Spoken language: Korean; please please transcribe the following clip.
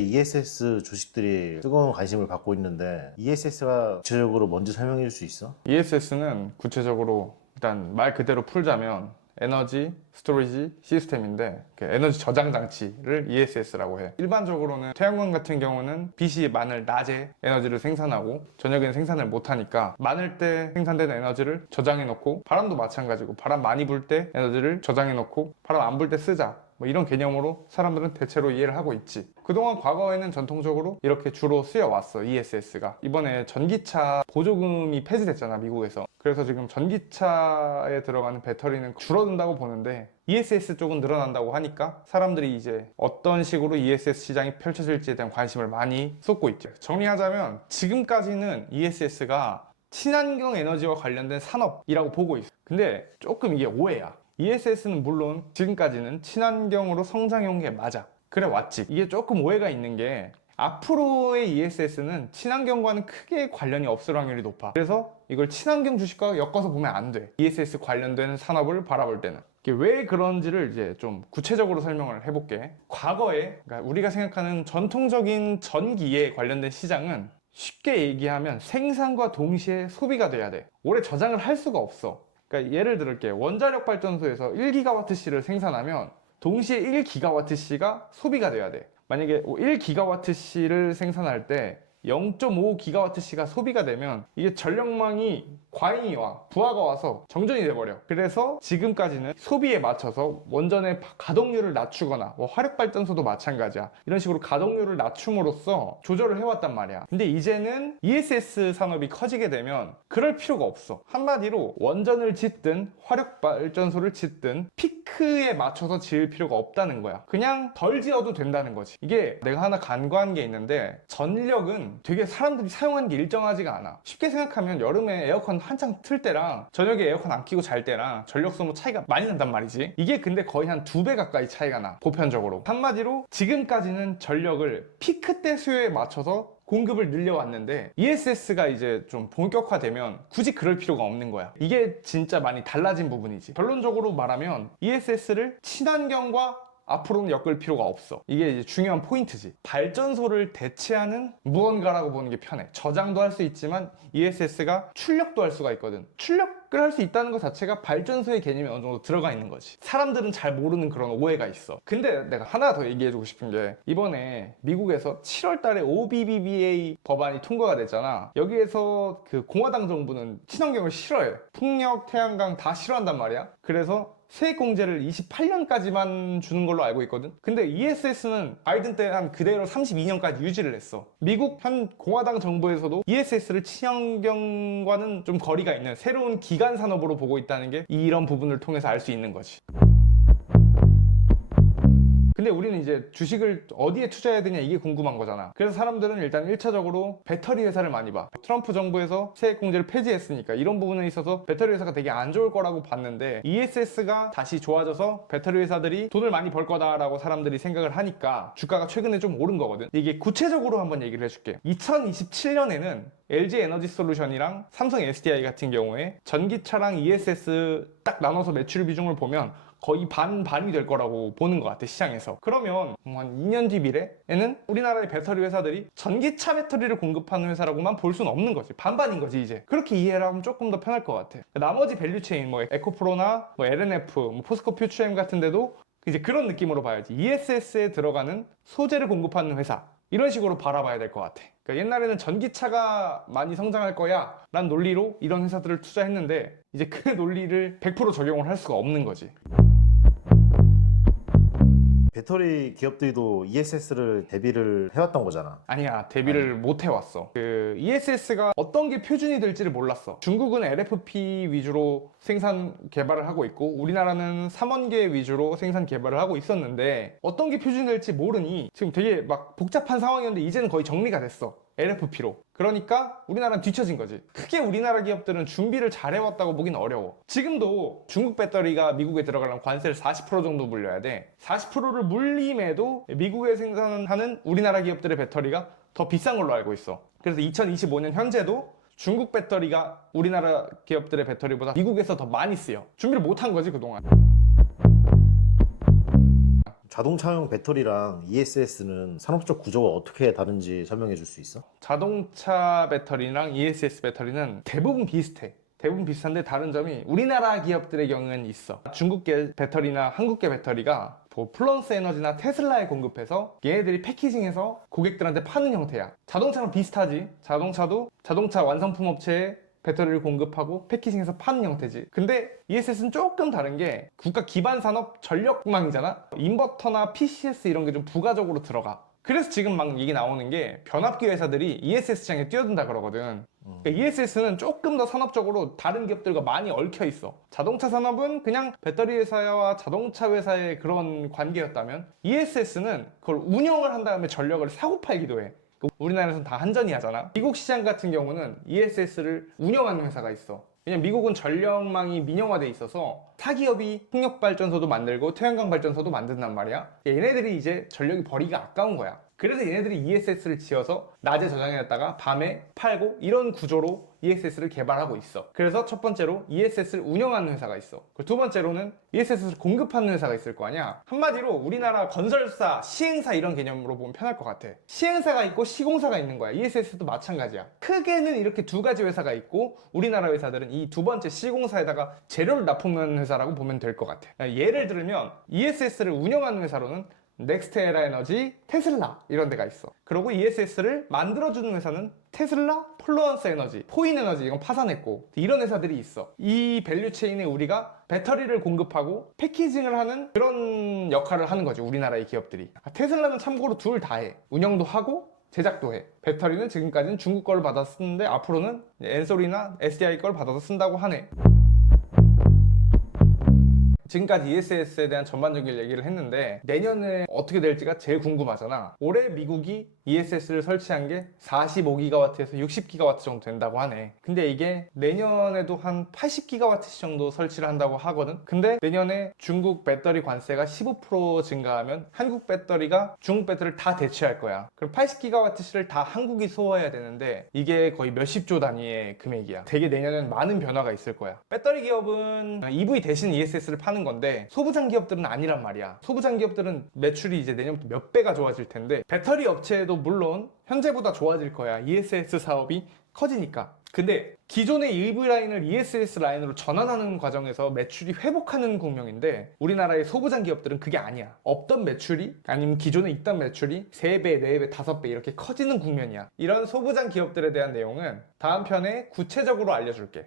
ESS 주식들이 뜨거운 관심을 받고 있는데 ESS가 구체적으로 뭔지 설명해 줄 수 있어? ESS는 구체적으로 일단 말 그대로 풀자면 에너지 스토리지 시스템인데 에너지 저장 장치를 ESS라고 해. 일반적으로는 태양광 같은 경우는 빛이 많을 낮에 에너지를 생산하고 저녁에는 생산을 못하니까 많을 때 생산되는 에너지를 저장해 놓고, 바람도 마찬가지고 바람 많이 불 때 에너지를 저장해 놓고 바람 안 불 때 쓰자, 뭐 이런 개념으로 사람들은 대체로 이해를 하고 있지. 그동안 과거에는 전통적으로 이렇게 주로 쓰여왔어, ESS가. 이번에 전기차 보조금이 폐지됐잖아, 미국에서. 그래서 지금 전기차에 들어가는 배터리는 줄어든다고 보는데 ESS 쪽은 늘어난다고 하니까 사람들이 이제 어떤 식으로 ESS 시장이 펼쳐질지에 대한 관심을 많이 쏟고 있죠. 정리하자면 지금까지는 ESS가 친환경 에너지와 관련된 산업이라고 보고 있어. 근데 조금 이게 오해야. ESS는 물론 지금까지는 친환경으로 성장해온 게 맞아. 그래 왔지. 이게 조금 오해가 있는 게 앞으로의 ESS는 친환경과는 크게 관련이 없을 확률이 높아. 그래서 이걸 친환경 주식과 엮어서 보면 안 돼. ESS 관련된 산업을 바라볼 때는. 이게 왜 그런지를 이제 좀 구체적으로 설명을 해볼게. 과거에 그러니까 우리가 생각하는 전통적인 전기에 관련된 시장은 쉽게 얘기하면 생산과 동시에 소비가 돼야 돼. 오래 저장을 할 수가 없어. 그러니까 예를 들을게. 원자력 발전소에서 1GWh를 생산하면 동시에 1GWh가 소비가 돼야 돼. 만약에 1GWh를 생산할 때 0.5GWh가 소비가 되면 이게 전력망이 과잉이 와, 부하가 와서 정전이 돼버려. 그래서 지금까지는 소비에 맞춰서 원전의 가동률을 낮추거나, 뭐 화력발전소도 마찬가지야, 이런 식으로 가동률을 낮춤으로써 조절을 해왔단 말이야. 근데 이제는 ESS 산업이 커지게 되면 그럴 필요가 없어. 한마디로 원전을 짓든 화력발전소를 짓든 피크에 맞춰서 지을 필요가 없다는 거야. 그냥 덜 지어도 된다는 거지. 이게 내가 하나 간과한 게 있는데, 전력은 되게 사람들이 사용하는 게 일정하지가 않아. 쉽게 생각하면 여름에 에어컨 한창 틀 때랑 저녁에 에어컨 안 켜고 잘 때랑 전력 소모 차이가 많이 난단 말이지. 이게 근데 거의 한 2배 가까이 차이가 나, 보편적으로. 한마디로 지금까지는 전력을 피크 때 수요에 맞춰서 공급을 늘려왔는데 ESS가 이제 좀 본격화되면 굳이 그럴 필요가 없는 거야. 이게 진짜 많이 달라진 부분이지. 결론적으로 말하면 ESS를 친환경과 앞으로는 엮을 필요가 없어. 이게 이제 중요한 포인트지. 발전소를 대체하는 무언가라고 보는 게 편해. 저장도 할 수 있지만 ESS가 출력도 할 수가 있거든. 출력을 할 수 있다는 것 자체가 발전소의 개념이 어느 정도 들어가 있는 거지. 사람들은 잘 모르는 그런 오해가 있어. 근데 내가 하나 더 얘기해주고 싶은 게, 이번에 미국에서 7월 달에 OBBBA 법안이 통과가 됐잖아. 여기에서 그 공화당 정부는 친환경을 싫어해. 풍력, 태양광 다 싫어한단 말이야. 그래서 세액공제를 28년까지만 주는 걸로 알고 있거든. 근데 ESS는 바이든 때 한 그대로 32년까지 유지를 했어. 미국 현 공화당 정부에서도 ESS를 친환경과는 좀 거리가 있는 새로운 기간 산업으로 보고 있다는 게 이런 부분을 통해서 알 수 있는 거지. 근데 우리는 이제 주식을 어디에 투자해야 되냐, 이게 궁금한 거잖아. 그래서 사람들은 일단 1차적으로 배터리 회사를 많이 봐. 트럼프 정부에서 세액공제를 폐지했으니까 이런 부분에 있어서 배터리 회사가 되게 안 좋을 거라고 봤는데, ESS가 다시 좋아져서 배터리 회사들이 돈을 많이 벌 거다라고 사람들이 생각을 하니까 주가가 최근에 좀 오른 거거든. 이게 구체적으로 한번 얘기를 해줄게. 2027년에는 LG 에너지 솔루션이랑 삼성 SDI 같은 경우에 전기차랑 ESS 딱 나눠서 매출 비중을 보면 거의 반반이 될 거라고 보는 것 같아, 시장에서. 그러면 한 2년 뒤 미래에는 우리나라의 배터리 회사들이 전기차 배터리를 공급하는 회사라고만 볼 수는 없는 거지. 반반인 거지 이제. 그렇게 이해를 하면 조금 더 편할 것 같아. 나머지 밸류체인, 뭐 에코프로나 뭐 LNF, 뭐 포스코 퓨처엠 같은 데도 이제 그런 느낌으로 봐야지. ESS에 들어가는 소재를 공급하는 회사, 이런 식으로 바라봐야 될 것 같아. 그러니까 옛날에는 전기차가 많이 성장할 거야 라는 논리로 이런 회사들을 투자했는데, 이제 그 논리를 100% 적용을 할 수가 없는 거지. 배터리 기업들도 ESS를 대비를 해왔던 거잖아. 아니야, 대비를 못 해왔어. 그 ESS가 어떤 게 표준이 될지를 몰랐어. 중국은 LFP 위주로 생산 개발을 하고 있고 우리나라는 3원계 위주로 생산 개발을 하고 있었는데, 어떤 게 표준이 될지 모르니 지금 되게 막 복잡한 상황이었는데 이제는 거의 정리가 됐어, LFP로. 그러니까 우리나라는 뒤처진 거지. 크게 우리나라 기업들은 준비를 잘 해왔다고 보긴 어려워. 지금도 중국 배터리가 미국에 들어가려면 관세를 40% 정도 물려야 돼. 40%를 물림에도 미국에 생산하는 우리나라 기업들의 배터리가 더 비싼 걸로 알고 있어. 그래서 2025년 현재도 중국 배터리가 우리나라 기업들의 배터리보다 미국에서 더 많이 쓰여. 준비를 못한 거지, 그동안. 자동차용 배터리랑 ESS는 산업적 구조가 어떻게 다른지 설명해 줄 수 있어? 자동차 배터리랑 ESS 배터리는 대부분 비슷해. 대부분 비슷한데 다른 점이 우리나라 기업들의 경우는 있어. 중국계 배터리나 한국계 배터리가 뭐 플런스 에너지나 테슬라에 공급해서 얘네들이 패키징해서 고객들한테 파는 형태야. 자동차랑 비슷하지. 자동차도 자동차 완성품 업체에 배터리를 공급하고 패키징해서 파는 형태지. 근데 ESS는 조금 다른 게 국가 기반 산업 전력망이잖아. 인버터나 PCS 이런 게 좀 부가적으로 들어가. 그래서 지금 막 얘기 나오는 게 변압기 회사들이 ESS 시장에 뛰어든다 그러거든. 그러니까 ESS는 조금 더 산업적으로 다른 기업들과 많이 얽혀 있어. 자동차 산업은 그냥 배터리 회사와 자동차 회사의 그런 관계였다면 ESS는 그걸 운영을 한 다음에 전력을 사고 팔기도 해. 우리나라에서는 다 한전이 하잖아. 미국 시장 같은 경우는 ESS를 운영하는 회사가 있어. 왜냐면 미국은 전력망이 민영화돼 있어서 타기업이 풍력발전소도 만들고 태양광 발전소도 만든단 말이야. 얘네들이 이제 전력이 버리기가 아까운 거야. 그래서 얘네들이 ESS를 지어서 낮에 저장해놨다가 밤에 팔고 이런 구조로 ESS를 개발하고 있어. 그래서 첫 번째로 ESS를 운영하는 회사가 있어. 그리고 두 번째로는 ESS를 공급하는 회사가 있을 거 아니야. 한마디로 우리나라 건설사, 시행사 이런 개념으로 보면 편할 것 같아. 시행사가 있고 시공사가 있는 거야. ESS도 마찬가지야. 크게는 이렇게 두 가지 회사가 있고 우리나라 회사들은 이 두 번째 시공사에다가 재료를 납품하는 회사라고 보면 될 것 같아. 예를 들면 ESS를 운영하는 회사로는 넥스트에라 에너지, 테슬라 이런 데가 있어. 그리고 ESS를 만들어주는 회사는 테슬라, 플루언스 에너지, 포인 에너지 이건 파산했고 이런 회사들이 있어. 이 밸류체인에 우리가 배터리를 공급하고 패키징을 하는 그런 역할을 하는 거지 우리나라의 기업들이. 테슬라는 참고로 둘 다 해. 운영도 하고 제작도 해. 배터리는 지금까지는 중국 거를 받아서 쓰는데 앞으로는 엔솔이나 SDI 걸 받아서 쓴다고 하네. 지금까지 ESS에 대한 전반적인 얘기를 했는데 내년에 어떻게 될지가 제일 궁금하잖아. 올해 미국이 ESS를 설치한 게 45GW에서 60GW 정도 된다고 하네. 근데 이게 내년에도 한 80GW 정도 설치를 한다고 하거든. 근데 내년에 중국 배터리 관세가 15% 증가하면 한국 배터리가 중국 배터리를 다 대체할 거야. 그럼 80GW를 다 한국이 소화해야 되는데 이게 거의 몇십조 단위의 금액이야. 되게 내년엔 많은 변화가 있을 거야. 배터리 기업은 EV 대신 ESS를 파는 건데 소부장 기업들은 아니란 말이야. 소부장 기업들은 매출이 이제 내년부터 몇 배가 좋아질 텐데 배터리 업체도 물론 현재보다 좋아질 거야. ESS 사업이 커지니까. 근데 기존의 EV 라인을 ESS 라인으로 전환하는 과정에서 매출이 회복하는 국면인데 우리나라의 소부장 기업들은 그게 아니야. 없던 매출이 아니면 기존에 있던 매출이 3배, 4배, 5배 이렇게 커지는 국면이야. 이런 소부장 기업들에 대한 내용은 다음 편에 구체적으로 알려줄게.